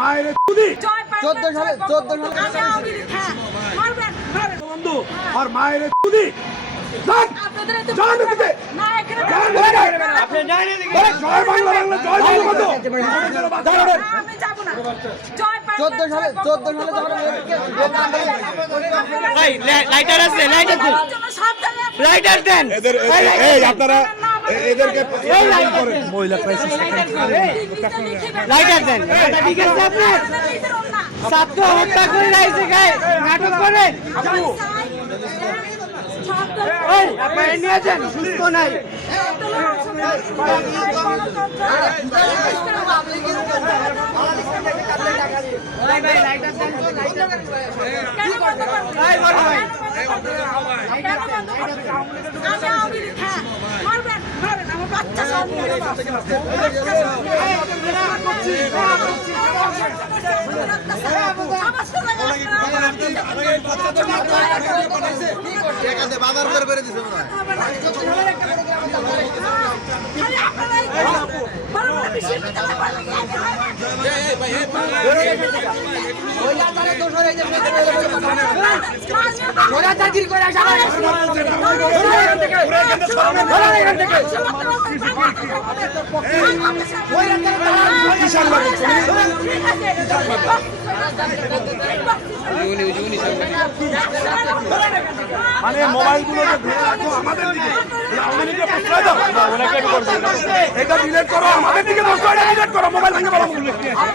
মায়ের চুদি 14 সালে বন্ধু আর মায়ের চুদি জয় বাংলা বাংলা জয় বাংলা 14 সালে লাইটার আছে লাইটার দেন আপনারা এদেরকে মহিলা ক্রাইসিস লাইটার দেন ঠিক আছে আপনার ছাত্র হত্যা করে রাইছে গায়ে নাটক করেন আপনারা নিয়ে যান সুস্থ নাই বাবার করে করে দিছে মনে হয় মানে মোবাইল গুলো আমাদের দিকে এটা ডিলিট করো আমাদের দিকে ডিলিট করো মোবাইল ভেঙে বলো